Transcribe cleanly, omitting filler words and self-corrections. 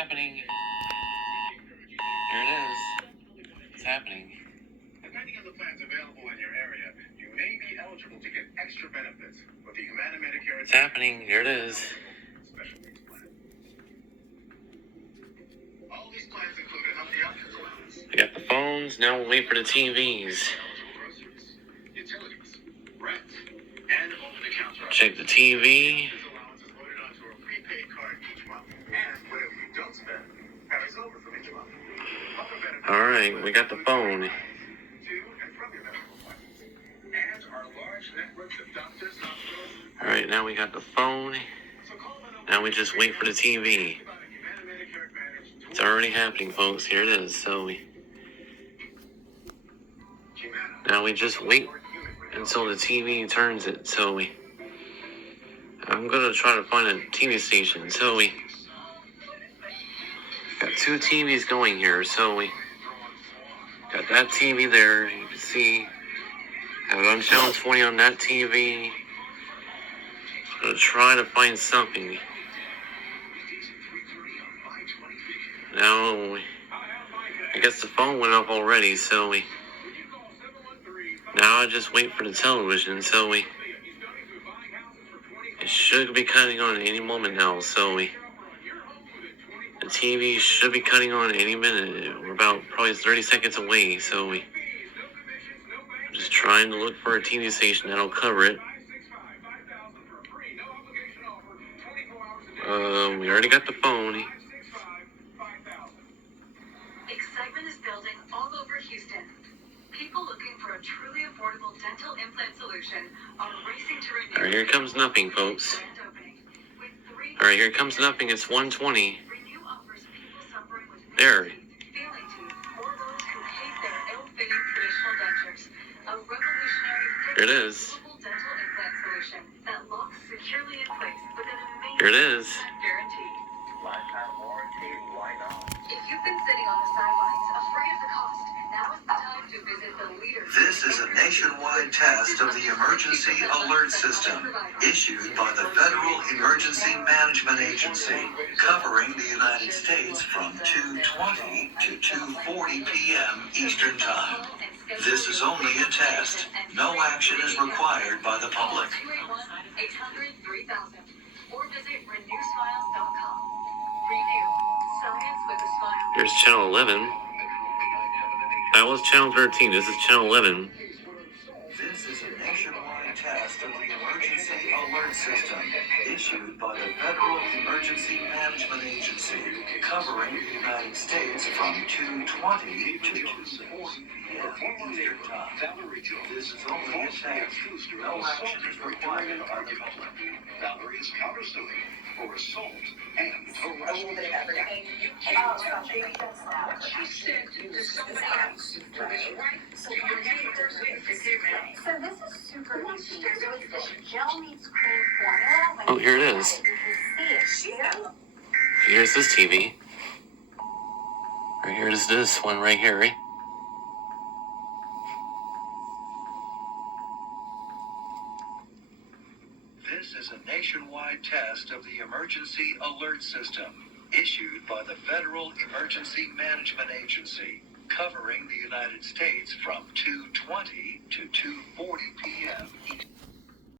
happening. Here it is. It's happening. Depending on the plans available in your area, you may be eligible to get extra benefits with the Humana Medicare. It's happening. Here it is. Special needs plan. All these plans include a healthy options allowance. We got the phones. Now we'll wait for the TVs. Groceries, utilities, rent, and over-the-counter. Check the TV. This allowance is loaded onto a prepaid card each month, and whatever you don't spend carries over from each month. Other benefits All right, we got the phone. to and from your medical appointments, and our large networks of doctors, hospitals. All right, now we got the phone. So call the number. Now we just wait for the TV. It's already happening, folks. Here it is. Now we just wait until the TV turns it. I'm gonna try to find a TV station. We got two TVs going here. We got that TV there. You can see I have it on channel 20 on that TV. I'm gonna try to find something. Now, I guess the phone went off already, now I just wait for the television, it should be cutting on any moment now, the TV should be cutting on any minute. We're about probably 30 seconds away, I'm just trying to look for a TV station that'll cover it. We already got the phone. Excitement is building all over Houston. People looking for a truly affordable dental implant solution are racing to renew. All right, here comes nothing, folks. Grand opening. With 3 All right, here comes nothing. It's 1:20. Renew offers people suffering with There. failing teeth, or those who hate their ill-fitting traditional dentures. A revolutionary Here it is. global dental implant solution that locks securely in place with an amazing Here it is. guarantee. Lifetime warranty, why not? If you've been sitting on the sidelines, afraid of the cost, now is the time to visit the leader. This is a nationwide test of the Emergency Alert System issued by the Federal Emergency Management Agency, covering the United States from 2:20 to 2:40 p.m. Eastern Time. This is only a test. No action is required by the public. 281-800-3000 or visit renewsmiles.com. Renew. Science with a smile. Here's channel 11. That was channel 13. This is channel 11. This is a nationwide test of the Emergency Alert System issued by the Federal Emergency Management Agency, covering the United States from 2:20 to 2:40 p.m. Eastern Time. This is only a test. No action is required by the public. Valerie is countersuing for assault and A little bit of everything. You can't tell me what she said to somebody else. To this wife, to your neighbors, to him. So this is super easy. So it's this gel meets cream formula. When Oh, here it you is. You can see it. Here's this TV. Right here's this one right here, right? This is a nationwide test of the Emergency Alert System issued by the Federal Emergency Management Agency, covering the United States from 2:20 to 2:40 p.m.